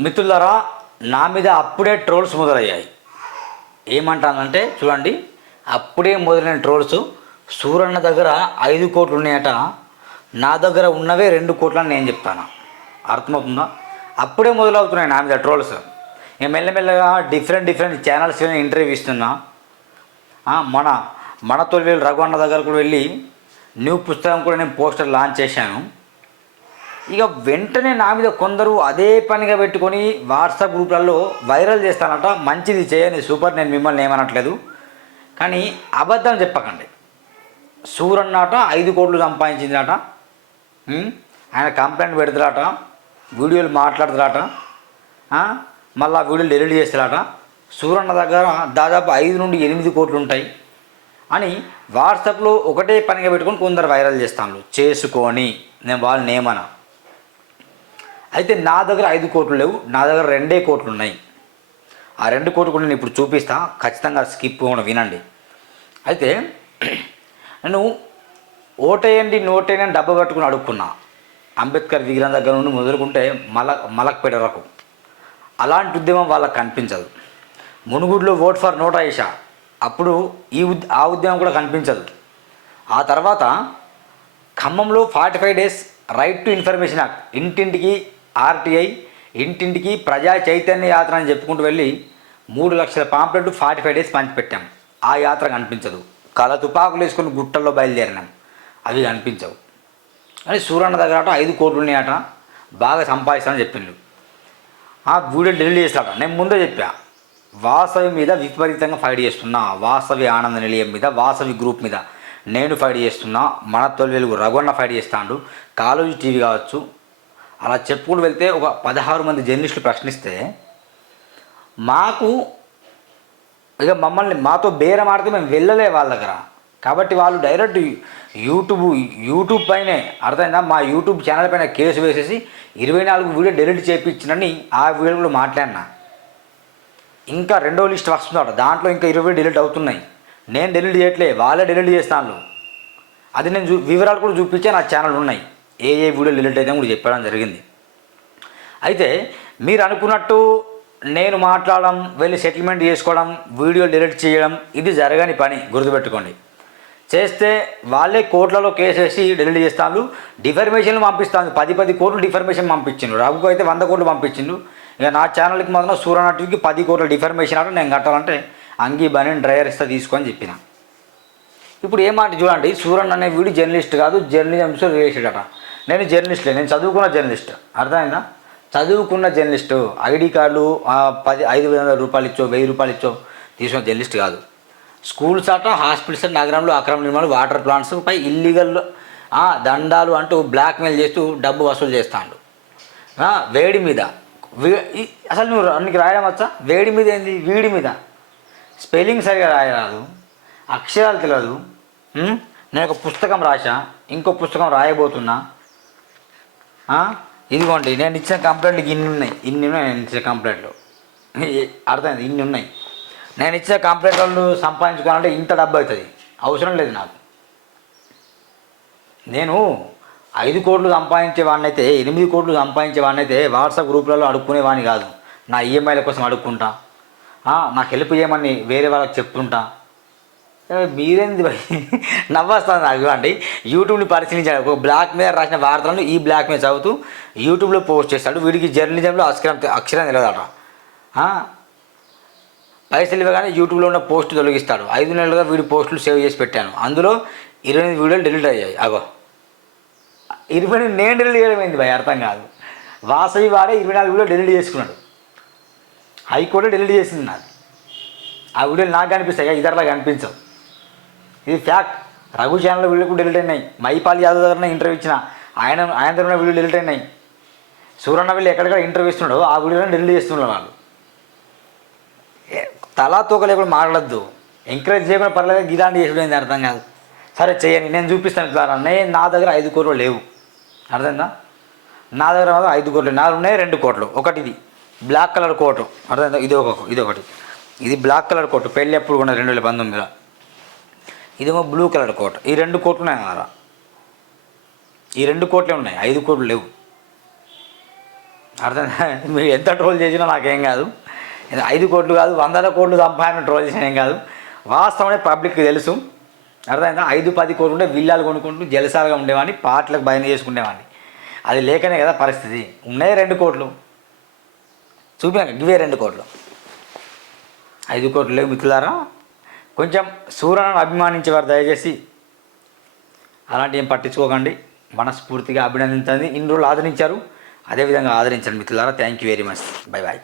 మిత్రులారా నా మీద అప్పుడే ట్రోల్స్ మొదలయ్యాయి. ఏమంటానంటే చూడండి అప్పుడే మొదలైన ట్రోల్స్ సూరన్న దగ్గర ఐదు కోట్లు ఉన్నాయట. నా దగ్గర ఉన్నవే రెండు కోట్లు అని నేను చెప్తాను? అర్థమవుతుందా? అప్పుడే మొదలవుతున్నాయి నా మీద ట్రోల్స్. ఇక మెల్లమెల్లగా డిఫరెంట్ డిఫరెంట్ ఛానల్స్ ఇంటర్వ్యూ ఇస్తున్నా. మన మన తొలి రఘు అన్న దగ్గర కూడా వెళ్ళి న్యూ పుస్తకం కూడా నేను పోస్టర్ లాంచ్ చేశాను. ఇక వెంటనే నా మీద కొందరు అదే పనిగా పెట్టుకొని వాట్సాప్ గ్రూప్లలో వైరల్ చేస్తానట మంచిది చేయని సూపర్ నేను మిమ్మల్ని ఏమనట్లేదు. కానీ అబద్ధం చెప్పకండి. సూరన్నాట ఐదు కోట్లు సంపాదించిందట ఆయన కంప్లైంట్ పెడతారట వీడియోలు మాట్లాడతారట మళ్ళీ ఆ వీడియోలు డెలీట్ చేస్తారట. సూరన్న దగ్గర దాదాపు ఐదు నుండి ఎనిమిది కోట్లు ఉంటాయి అని వాట్సాప్లో ఒకటే పనిగా పెట్టుకొని కొందరు వైరల్ చేస్తాను చేసుకొని నేను వాళ్ళని ఏమన్నా. అయితే నా దగ్గర ఐదు కోట్లు లేవు నా దగ్గర రెండే కోట్లు ఉన్నాయి. ఆ రెండు కోట్లు కూడా నేను ఇప్పుడు చూపిస్తా ఖచ్చితంగా స్కిప్ కూడా వినండి. అయితే నేను ఓటేయండి నోటేయండి అని డబ్బా కట్టుకుని అడుక్కున్నా. అంబేద్కర్ విగ్రహం దగ్గర నుండి మొదలుకుంటే మల మలక్పేట వరకు. అలాంటి ఉద్యమం వాళ్ళకి కనిపించదు. మునుగుడులో ఓట్ ఫర్ నోట్ వేసా అప్పుడు ఈ ఉద్ ఆ ఉద్యమం కూడా కనిపించదు. ఆ తర్వాత ఖమ్మంలో forty five days right to information act ఇంటింటికి ఆర్టీఐ ఇంటింటికి ప్రజా చైతన్య యాత్ర అని చెప్పుకుంటూ వెళ్ళి మూడు లక్షల పాంప్లెట్లు ఫార్టీ ఫైవ్ డేస్ పంచిపెట్టాం. ఆ యాత్ర కనిపించదు. కళ తుపాకులు వేసుకుని గుట్టల్లో బయలుదేరినాం. అవి కనిపించవు. అని సూరన్న దగ్గర అట ఐదు కోట్లు ఉన్నాయట. బాగా సంపాదిస్తానని చెప్పిండు ఆ వీడియో డెలివరీ చేస్తాట నేను ముందే చెప్పా. వాసవి మీద విపరీతంగా ఫైట్ చేస్తున్నా. వాసవి ఆనంద నిలయం మీద వాసవి గ్రూప్ మీద. నేను ఫైట్ చేస్తున్నా. మన తొలి వెలుగు రఘున్న ఫైట్ చేస్తాడు. కాలేజీ టీవీ కావచ్చు అలా చెప్పుకుంటూ వెళ్తే ఒక పదహారు మంది జర్నలిస్టులు ప్రశ్నిస్తే మాకు ఇక మమ్మల్ని మాతో బేరం ఆడితే మేము వెళ్ళలే వాళ్ళ దగ్గర. కాబట్టి వాళ్ళు డైరెక్ట్ యూట్యూబ్ యూట్యూబ్ పైనే అర్థమైందా? మా యూట్యూబ్ ఛానల్ పైన కేసు వేసేసి ఇరవై నాలుగు వీడియో డెలిట్ చేయించినని ఆ వీడియోలో మాట్లాడినా. ఇంకా రెండో లిస్ట్ వస్తుందట దాంట్లో ఇంకా ఇరవై డిలీట్ అవుతున్నాయి. నేను డెలిట్ చేయట్లే వాళ్ళే డెలిట్ చేస్తాను అది నేను చూ వివరాలు కూడా చూపించే నా ఛానల్ ఉన్నాయి. ఏ ఏ వీడియో డిలీట్ అయితే కూడా చెప్పడం జరిగింది. అయితే మీరు అనుకున్నట్టు నేను మాట్లాడడం వెళ్ళి సెటిల్మెంట్ చేసుకోవడం వీడియో డిలీట్ చేయడం ఇది జరగని పని గుర్తుపెట్టుకోండి. చేస్తే వాళ్ళే కోర్టులలో కేసేసి డిలీట్ చేస్తాను డిఫర్మేషన్లు పంపిస్తాను పది పది కోట్లు డిఫర్మేషన్ పంపించిండు రఘుకు అయితే వంద కోట్లు పంపించిండు ఇక నా ఛానల్కి మాత్రం సూర్యనటుకి పది కోట్ల డిఫర్మేషన్ అంటే నేను కట్టాలంటే అంగీ బని డ్రైవర్ ఇస్తా తీసుకొని చెప్పిన. ఇప్పుడు ఏమంటే చూడండి సూరన్ అనే వీడు జర్నలిస్ట్ కాదు జర్నలిజం రిలేటెడ్ అట. నేను జర్నలిస్ట్లే నేను చదువుకున్న జర్నలిస్ట్ అర్థమైందా? చదువుకున్న జర్నలిస్టు ఐడి కార్డు పది ఐదు వందల రూపాయలు ఇచ్చో వెయ్యి రూపాయలు ఇచ్చో తీసుకున్న జర్నలిస్ట్ కాదు. స్కూల్స్ అట హాస్పిటల్స్ నగరంలో అక్రమ నిర్మాణాలు వాటర్ ప్లాంట్స్ పై ఇల్లీగల్ దండాలు అంటూ బ్లాక్మెయిల్ చేస్తూ డబ్బు వసూలు చేస్తాడు. వేడి మీద. వే- అసలు నువ్వు రా- నీకు రాయడం వచ్చా? వేడి మీద ఏంది? వీడి మీద. స్పెల్లింగ్ సరిగా రాయరాదు. అక్షరాలు తెలియదు నేను ఒక పుస్తకం రాసా ఇంకో పుస్తకం రాయబోతున్నా. ఇదిగోండి నేను ఇచ్చిన కంప్లైంట్లకి ఇన్ని ఉన్నాయి. ఇన్ని ఉన్నాయి నేను ఇచ్చిన కంప్లైంట్లు అర్థమైంది? ఇన్ని ఉన్నాయి. నేను ఇచ్చిన కంప్లైంట్లు సంపాదించుకోవాలంటే ఇంత డబ్బు అవుతుంది. అవసరం లేదు నాకు. నేను ఐదు కోట్లు సంపాదించే వాడినైతే ఎనిమిది కోట్లు సంపాదించే వాడినైతే వాట్సాప్ గ్రూపులలో అడుక్కునేవాడిని కాదు. నా ఈఎంఐల కోసం అడుక్కుంటా. నాకు హెల్ప్ చేయమని వేరే వాళ్ళకి చెప్తుంటా. మీరేంది నవ్వస్తుంది నాకు అండి యూట్యూబ్ని పరిశీలించాడు ఒక బ్లాక్ మీద రాసిన వార్తలను ఈ బ్లాక్ మీద చదువుతూ యూట్యూబ్లో పోస్ట్ చేస్తాడు. వీడికి జర్నలిజంలో అక్షరం అక్షరం తెలియదట. పైసలు ఇవ్వగానే యూట్యూబ్లో ఉన్న పోస్ట్ తొలగిస్తాడు. ఐదు నెలలుగా వీడి పోస్టులు సేవ్ చేసి పెట్టాను. అందులో ఇరవై ఎనిమిది వీడియోలు డిలీట్ అయ్యాయి. అగో. ఇరవై ఎనిమిది నేను డిలీట్ చేయడం ఏంది అర్థం కాదు. వాసవి వాడే ఇరవై నాలుగు వీడియోలు డిలీట్ చేసుకున్నాడు. హైకోర్టు డిలీట్ చేసింది నాది ఆ వీడియోలు నాకు కనిపిస్తాయి. ఇతరులకు కనిపించవు. ఇది ఫ్యాక్ట్ రఘు ఛానల్ వీళ్ళు కూడా డిలీట్ అయినాయి. మైపాల్ యాదవ్ దగ్గర ఇంటర్వ్యూ ఇచ్చిన. ఆయన ఆయన దగ్గర వీళ్ళు డిలీట్ అయినాయి. సూరన్న వీళ్ళు ఎక్కడెక్కడ ఇంటర్వ్యూ ఇస్తున్నాడో ఆ వీడియోని డిలీట్ చేస్తున్నారు వాళ్ళు. తలా తూక లేకుండా మాట్లాడద్దు. ఎంకరేజ్ చేయకుండా పర్లేదు గిలాంటి చేసుడు అర్థం కాదు. సరే చేయండి నేను చూపిస్తాను ఇట్లా నేను నా దగ్గర ఐదు కోట్లు లేవు. అర్థమైందా? నా దగ్గర మాత్రం ఐదు కోట్లు నాలుగు ఉన్నాయి రెండు కోట్లు. ఒకటి ఇది బ్లాక్ కలర్ కోటు. అర్థమైందా? ఇది ఒక ఇది ఒకటి. ఇది బ్లాక్ కలర్ కోటు. పెళ్ళి ఎప్పుడు కూడా రెండు వేల పంతొమ్మిదిలో. ఇదేమో బ్లూ కలర్ కోట్ ఈ రెండు కోట్లు ఉన్నాయి కదా ఈ రెండు కోట్లే ఉన్నాయి. ఐదు కోట్లు లేవు. అర్థం మీరు ఎంత ట్రోల్ చేసినా నాకేం కాదు. ఐదు కోట్లు కాదు వందల కోట్లు సంపాదన ట్రోల్ చేసిన ఏం కాదు. వాస్తవమే పబ్లిక్కి తెలుసు. అర్థమైందా? ఐదు పది కోట్లు ఉంటే విల్లాలు కొనుక్కుంటూ జలసాలుగా ఉండేవాడిని పాటలకు భయం చేసుకునేవాడిని. అది లేకనే కదా పరిస్థితి. ఉన్నాయి రెండు కోట్లు చూపినాక ఇవే రెండు కోట్లు ఐదు కోట్లు లేవు మిత్రులారా. కొంచెం సూర్యను అభిమానించేవారు దయచేసి అలాంటి ఏం పట్టించుకోకండి. మనస్ఫూర్తిగా అభినందించండి. ఇన్ని రోజులు ఆదరించారు. అదేవిధంగా ఆదరించండి మిత్రులారా. Thank you very much bye bye